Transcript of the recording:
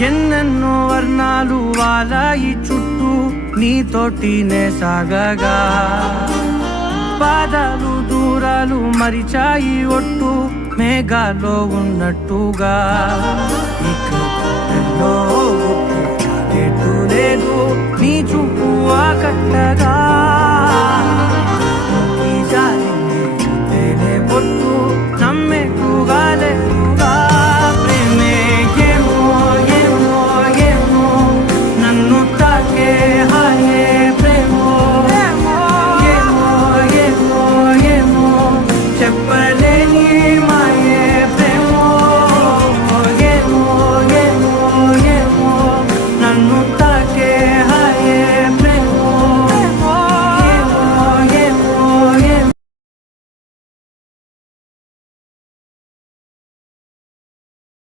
ఎన్నెన్నో వర్ణాలు వాలాయి చుట్టూ నీతోటినే సాగగా పాదాలు దూరాలు మరిచాయి ఒట్టు మేఘాలో ఉన్నట్టుగా ఇక